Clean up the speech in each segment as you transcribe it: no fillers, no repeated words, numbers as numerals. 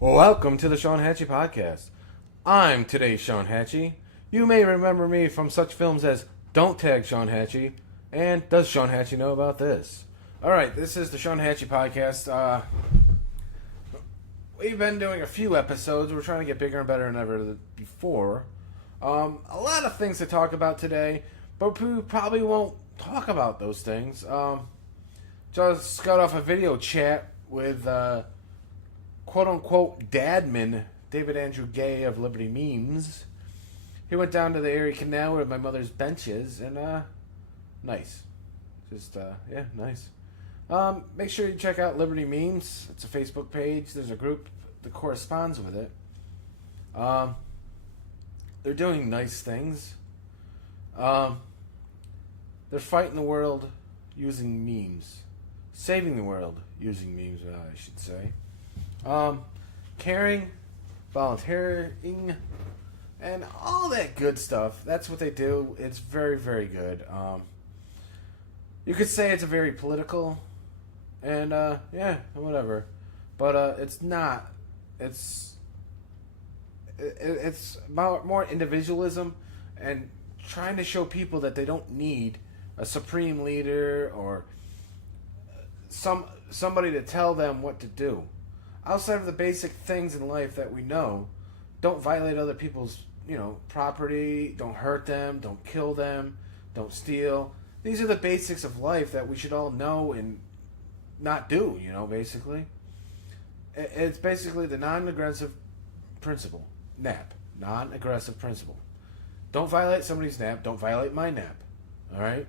Welcome to the Sean Hachey Podcast. I'm today's Sean Hachey. You may remember me from such films as Don't Tag Sean Hachey and Does Sean Hachey Know About This? Alright, this is the Sean Hachey Podcast. We've been doing a few episodes. We're trying to get bigger and better than ever before. A lot of things to talk about today, but we probably won't talk about those things. Just got off a video chat with quote-unquote dadman David Andrew Gay of Liberty Memes. He went down to the Erie Canal where my mother's bench is, and nice. Just, nice. Make sure you check out Liberty Memes. It's a Facebook page. There's a group that corresponds with it. They're doing nice things. They're fighting the world using memes. Saving the world using memes, I should say. Caring, volunteering, and all that good stuff. That's what they do. It's very, very good. You could say it's a very political, and whatever. But it's not. It's about more individualism and trying to show people that they don't need a supreme leader or somebody to tell them what to do. Outside of the basic things in life that we know, don't violate other people's, property, don't hurt them, don't kill them, don't steal. These are the basics of life that we should all know and not do, basically. It's basically the non-aggressive principle. NAP. Non-aggressive principle. Don't violate somebody's nap, don't violate my nap. Alright?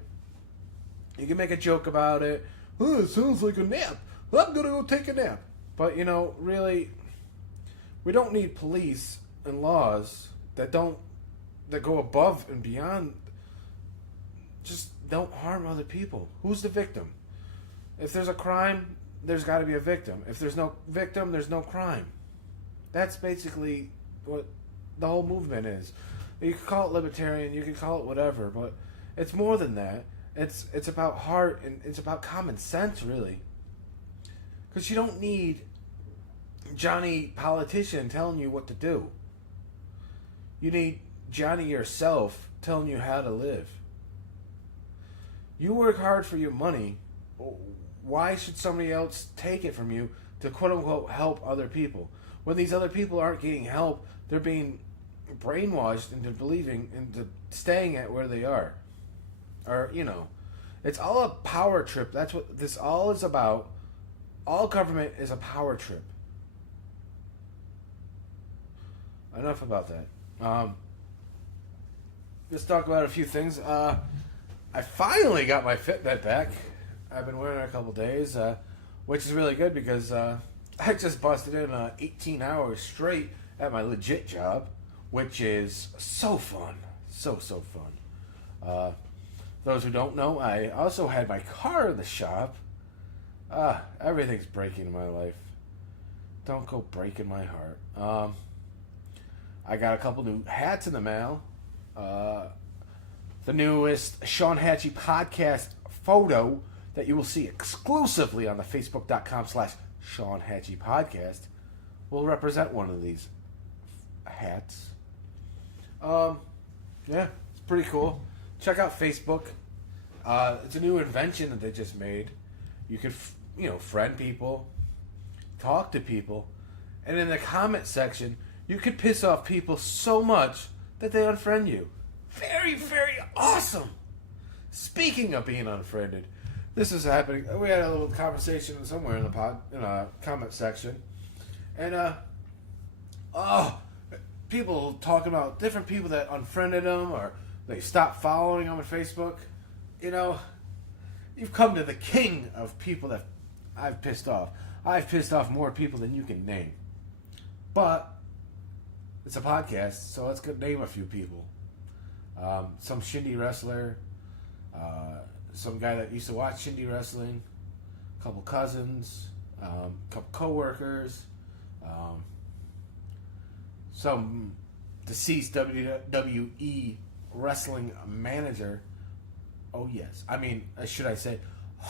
You can make a joke about it. Oh, it sounds like a nap. I'm gonna go take a nap. But, really, we don't need police and laws that go above and beyond. Just don't harm other people. Who's the victim? If there's a crime, there's got to be a victim. If there's no victim, there's no crime. That's basically what the whole movement is. You can call it libertarian, you can call it whatever, but it's more than that. It's about heart and it's about common sense, really. Because you don't need Johnny politician telling you what to do. You need Johnny yourself telling you how to live. You work hard for your money. Why should somebody else take it from you to quote-unquote help other people? When these other people aren't getting help, they're being brainwashed into into staying at where they are. Or, it's all a power trip. That's what this all is about. All government is a power trip. Enough about that. Let's talk about a few things. I finally got my Fitbit back. I've been wearing it a couple days, which is really good because I just busted in 18 hours straight at my legit job, which is so fun. So fun. Those who don't know, I also had my car in the shop. Everything's breaking in my life. Don't go breaking my heart. I got a couple new hats in the mail. The newest Sean Hachey Podcast photo that you will see exclusively on the Facebook.com/Sean Hachey Podcast will represent one of these hats. It's pretty cool. Check out Facebook. It's a new invention that they just made. You can, friend people, talk to people, and in the comment section, you could piss off people so much that they unfriend you. Very, very awesome. Speaking of being unfriended, this is happening. We had a little conversation somewhere in the comment section, and people talking about different people that unfriended them or they stopped following them on Facebook. You've come to the king of people that I've pissed off. I've pissed off more people than you can name. But it's a podcast, so let's go name a few people. Some shindy wrestler, some guy that used to watch shindy wrestling, a couple cousins, a couple co-workers, some deceased WWE wrestling manager. Oh, yes. I mean, should I say,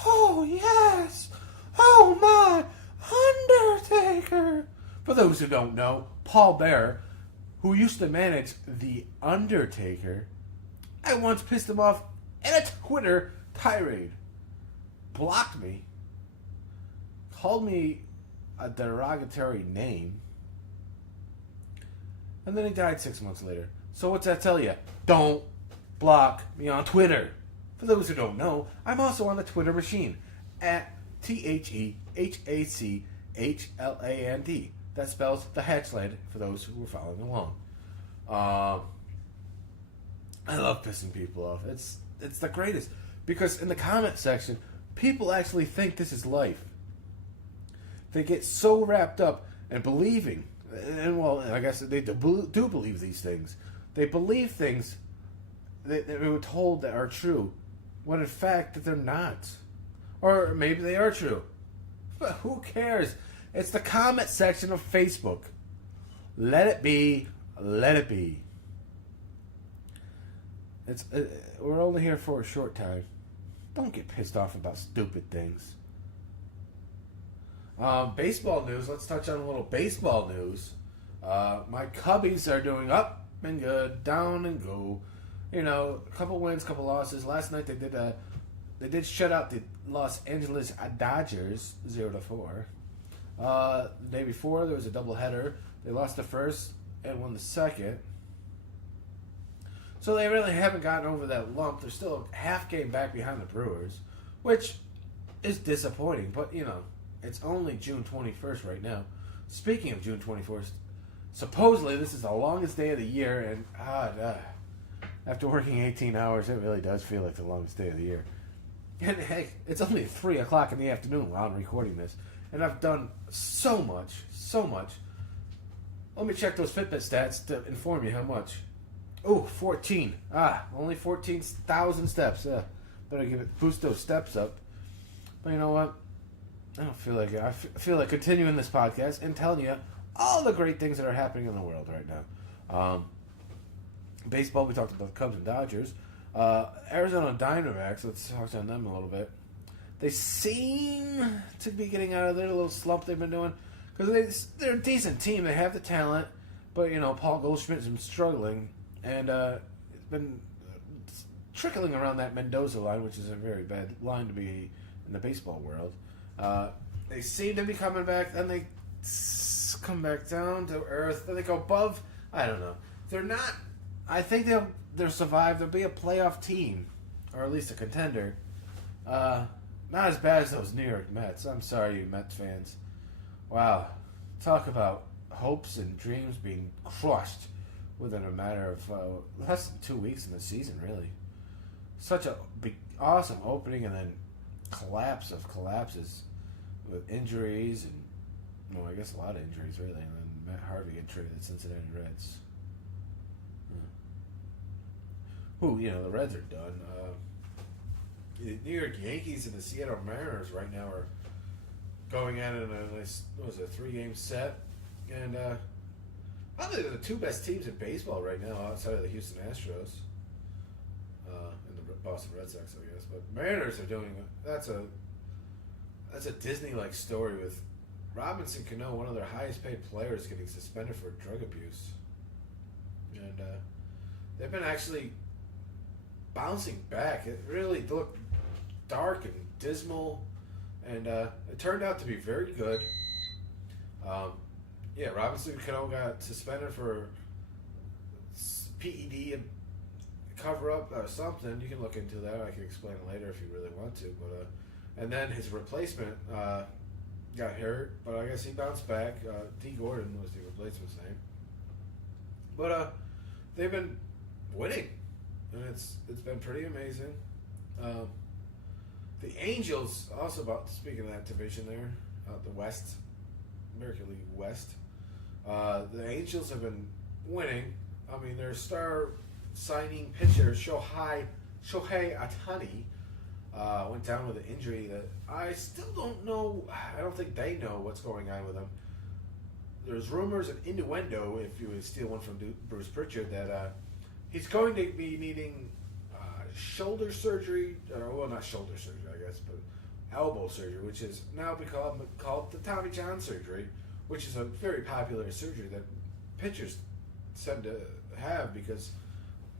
oh, yes. Oh, my Undertaker. For those who don't know, Paul Bearer, who used to manage The Undertaker, I once pissed him off in a Twitter tirade. Blocked me. Called me a derogatory name. And then he died 6 months later. So what's that tell you? Don't block me on Twitter. For those who don't know, I'm also on the Twitter machine at TheHachland. That spells the Hatchland for those who were following along. I love pissing people off. It's the greatest. Because in the comment section, people actually think this is life. They get so wrapped up in believing, and well, I guess they do believe these things. They believe things that they were told that are true, when in fact that they're not. Or maybe they are true. But who cares? It's the comment section of Facebook. Let it be. Let it be. We're only here for a short time. Don't get pissed off about stupid things. Baseball news. Let's touch on a little baseball news. My Cubbies are doing up and good, down and go. You know, a couple wins, couple losses. Last night they did shut out the Los Angeles Dodgers 0-4. The day before there was a doubleheader. They lost the first and won the second. So they really haven't gotten over that lump. They're still a half game back behind the Brewers, which is disappointing. But, you know, it's only June 21st right now. Speaking of June 21st, supposedly this is the longest day of the year, and after working 18 hours, it really does feel like the longest day of the year. And hey, it's only 3 o'clock in the afternoon while I'm recording this, and I've done so much. Let me check those Fitbit stats to inform you how much. Oh, 14. Only 14,000 steps. Better boost those steps up. But you know what? I don't feel like it. I feel like continuing this podcast and telling you all the great things that are happening in the world right now. Baseball, we talked about the Cubs and Dodgers. Arizona Diamondbacks, let's talk on them a little bit. They seem to be getting out of their little slump they've been doing. Because they're a decent team. They have the talent. But, you know, Paul Goldschmidt's been struggling. And it's been trickling around that Mendoza line, which is a very bad line to be in the baseball world. They seem to be coming back. Then they come back down to earth. Then they go above. I don't know. They're not. I think they'll survive. They'll be a playoff team. Or at least a contender. Not as bad as those New York Mets. I'm sorry, you Mets fans. Wow. Talk about hopes and dreams being crushed within a matter of less than 2 weeks in the season, really. Such a big, awesome opening, and then collapse of collapses with injuries, and, well, I guess a lot of injuries, really, and then Matt Harvey get traded to the Cincinnati Reds. Who, you know, the Reds are done. The New York Yankees and the Seattle Mariners right now are going at it in a nice, what was it, 3-game set. And probably they're the two best teams in baseball right now outside of the Houston Astros and the Boston Red Sox, I guess. But Mariners are doing, that's a Disney-like story with Robinson Cano, one of their highest paid players, getting suspended for drug abuse. And they've been actually bouncing back. It really looked dark and dismal, and it turned out to be very good. Robinson Cano got suspended for PED and cover-up or something. You can look into that. I can explain it later if you really want to. But and then his replacement got hurt, but I guess he bounced back. D. Gordon was the replacement's name. But they've been winning, and it's been pretty amazing. The Angels, also speaking of that division there, the West, American League West, the Angels have been winning. I mean, their star signing pitcher, Shohei Ohtani, went down with an injury that I still don't know. I don't think they know what's going on with him. There's rumors and innuendo, if you would steal one from Bruce Pritchard, that he's going to be needing shoulder surgery, well, not shoulder surgery, I guess, but elbow surgery, which is now become called the Tommy John surgery, which is a very popular surgery that pitchers tend to have because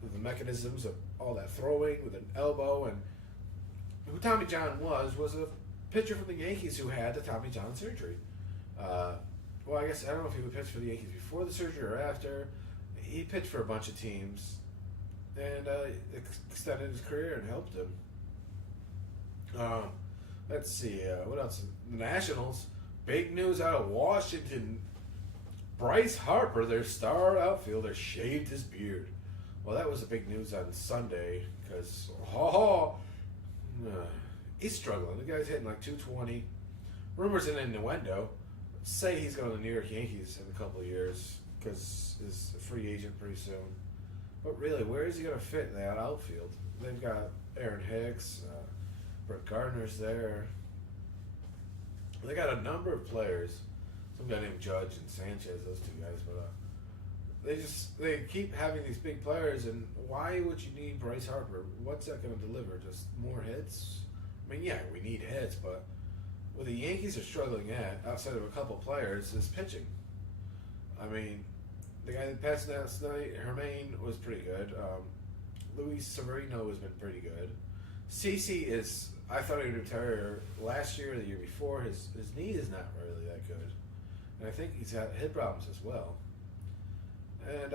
of the mechanisms of all that throwing with an elbow. And who Tommy John was a pitcher from the Yankees who had the Tommy John surgery. Well, I guess I don't know if he would pitch for the Yankees before the surgery or after. He pitched for a bunch of teams and extended his career and helped him. Let's see, what else? The Nationals, big news out of Washington. Bryce Harper, their star outfielder, shaved his beard. Well, that was a big news on Sunday because he's struggling. The guy's hitting like 220. Rumors and innuendo say he's going to the New York Yankees in a couple of years because he's a free agent pretty soon. But really, where is he going to fit in that outfield? They've got Aaron Hicks, Brett Gardner's there. They got a number of players. Some guy named Judge and Sanchez, those two guys. But they keep having these big players, and why would you need Bryce Harper? What's that going to deliver? Just more hits? I mean, yeah, we need hits, but what the Yankees are struggling at, outside of a couple players, is pitching. I mean, the guy that passed last night, Hermain, was pretty good. Luis Severino has been pretty good. CeCe is, I thought he would retire last year or the year before. His knee is not really that good. And I think he's got hip problems as well. And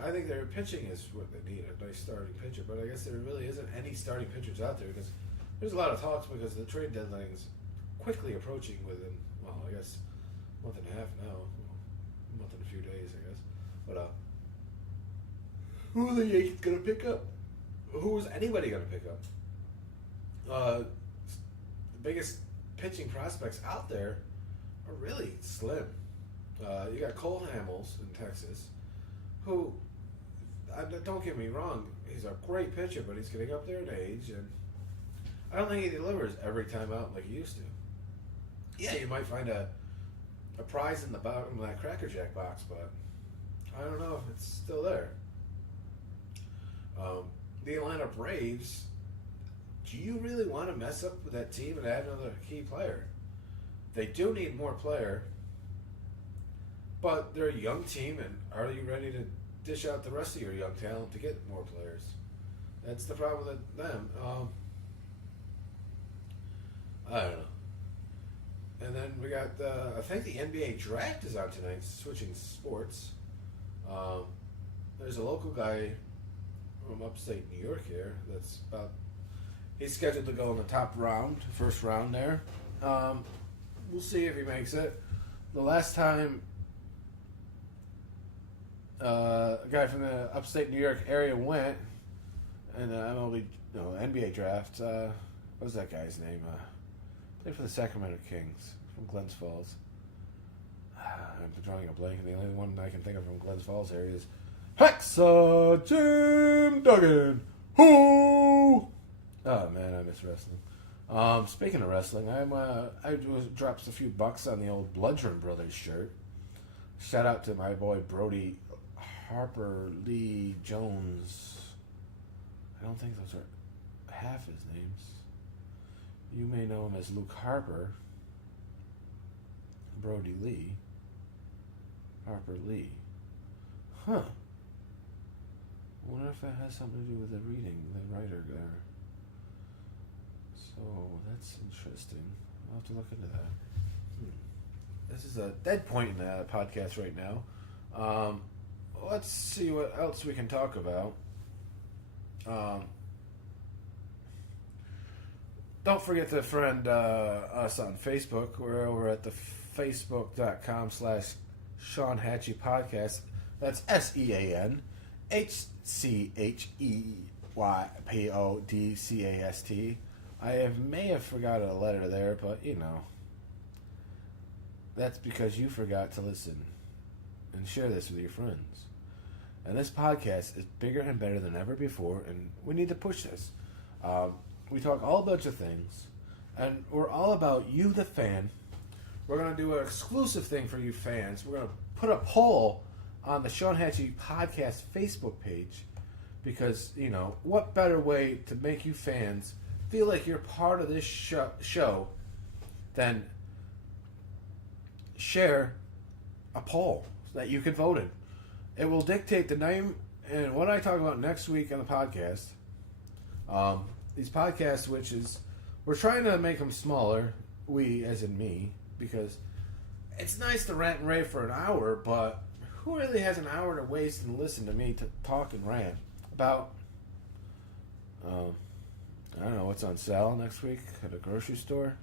I think their pitching is what they need, a nice starting pitcher. But I guess there really isn't any starting pitchers out there because there's a lot of talks because the trade deadline is quickly approaching within, well, I guess a month and a half now. A month and a few days, I guess. But who are the Yankees going to pick up? Who is anybody going to pick up? The biggest pitching prospects out there are really slim. You got Cole Hamels in Texas, who, don't get me wrong, he's a great pitcher, but he's getting up there in age, and I don't think he delivers every time out like he used to. Yeah, you might find a prize in the bottom of that Cracker Jack box, but I don't know if it's still there. The Atlanta Braves, do you really want to mess up with that team and add another key player? They do need more player, but they're a young team, and are you ready to dish out the rest of your young talent to get more players? That's the problem with them. I don't know. And then we got, I think the NBA draft is on tonight, switching sports. There's a local guy from upstate New York here he's scheduled to go in the top round, first round there. We'll see if he makes it. The last time a guy from the upstate New York area went, and NBA draft, what was that guy's name? Played for the Sacramento Kings from Glens Falls. I'm drawing a blank. The only one I can think of from Glens Falls area is Hexa Jim Duggan. Who? Oh man, I miss wrestling. Speaking of wrestling, I dropped a few bucks on the old Bludgeon Brothers shirt. Shout out to my boy Brody Harper Lee Jones. I don't think those are half his names. You may know him as Luke Harper. Brody Lee. Harper Lee. Huh. I wonder if that has something to do with the reading, the writer there. So, that's interesting. I'll have to look into that. This is a dead point in the podcast right now. Let's see what else we can talk about. Don't forget to friend us on Facebook. We're over at the facebook.com/Sean Hachey Podcast. That's SeanHeyPodcast. May have forgot a letter there, but that's because you forgot to listen and share this with your friends. And this podcast is bigger and better than ever before, and we need to push this. We talk all a bunch of things, and we're all about you, the fan. We're going to do an exclusive thing for you fans. We're going to put a poll on the Sean Hachey Podcast Facebook page because, what better way to make you fans feel like you're part of this show than share a poll that you can vote in. It will dictate the name and what I talk about next week on the podcast. These podcast switches, we're trying to make them smaller. We, as in me, because it's nice to rant and rave for an hour, but who really has an hour to waste and listen to me to talk and rant about, I don't know, what's on sale next week at a grocery store?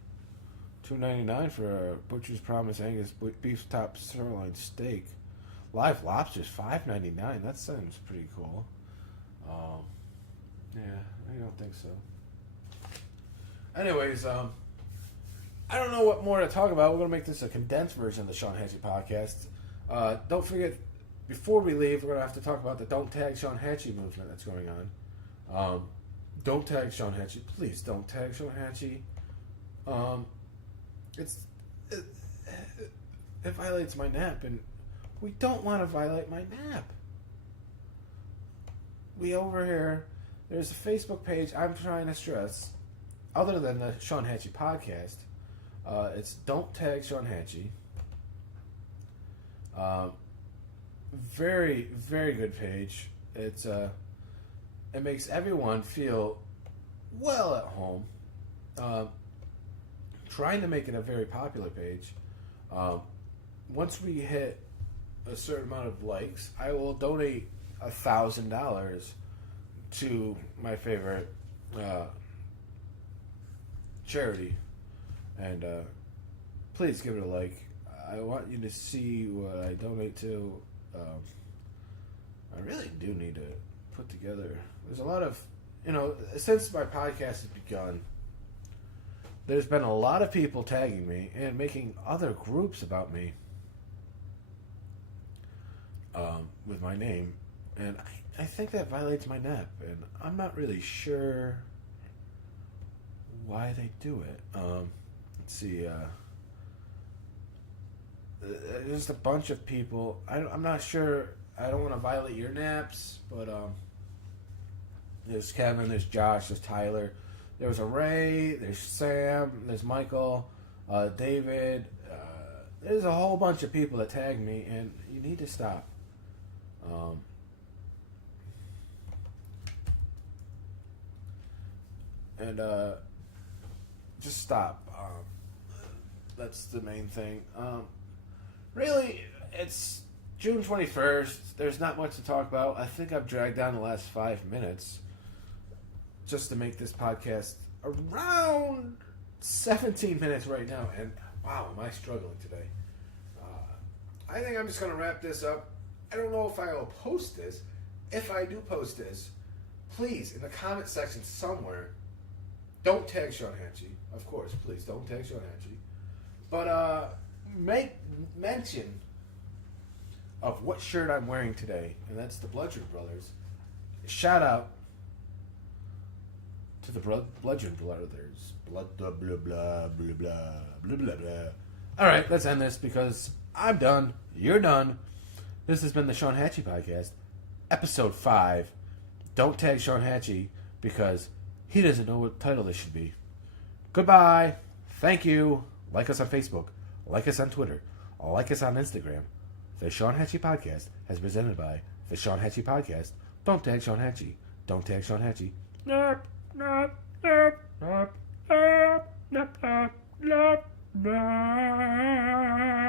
$2.99 for a Butcher's Promise Angus beef top sirloin steak. Live lobsters $5.99. That sounds pretty cool. Yeah, I don't think so. Anyways, I don't know what more to talk about. We're going to make this a condensed version of the Sean Hachey Podcast. Don't forget, before we leave, we're going to have to talk about the Don't Tag Sean Hachey movement that's going on. Don't tag Sean Hachey. Please don't tag Sean Hachey. It violates my nap, and we don't want to violate my nap. We over here, there's a Facebook page I'm trying to stress, other than the Sean Hachey Podcast. It's Don't Tag Sean Hachey. Very, very good page. It makes everyone feel well at home. Trying to make it a very popular page. Once we hit a certain amount of likes, I will donate $1,000 to my favorite charity. And please give it a like. I want you to see what I donate to. I really do need to put together. There's a lot of, since my podcast has begun, there's been a lot of people tagging me and making other groups about me with my name. And I think that violates my nap. And I'm not really sure why they do it. Let's see. There's a bunch of people. I'm not sure. I don't want to violate your naps, but there's Kevin, there's Josh, there's Tyler. There's a Ray, there's Sam, there's Michael, David. There's a whole bunch of people that tag me, and you need to stop. Just stop. That's the main thing. Really, it's June 21st. There's not much to talk about. I think I've dragged down the last 5 minutes just to make this podcast around 17 minutes right now. And wow, am I struggling today. I think I'm just going to wrap this up. I don't know if I will post this. If I do post this, please, in the comment section somewhere, don't tag Sean Hachey. Of course, please, don't tag Sean Hachey. But make mention of what shirt I'm wearing today, and that's the Bludgeon Brothers. Shout out to the Bludgeon Brothers. Blah, blah, blah, blah, blah, blah, blah, blah, blah. All right, let's end this because I'm done. You're done. This has been the Sean Hachey Podcast, Episode 5. Don't tag Sean Hachey because he doesn't know what title this should be. Goodbye. Thank you. Like us on Facebook. Like us on Twitter. Like us on Instagram. The Sean Hachey Podcast has been presented by the Sean Hachey Podcast. Don't tag Sean Hachey. Don't tag Sean Hachey. Nope, nope, nope, nope, nope, nope, nope, nope, nope.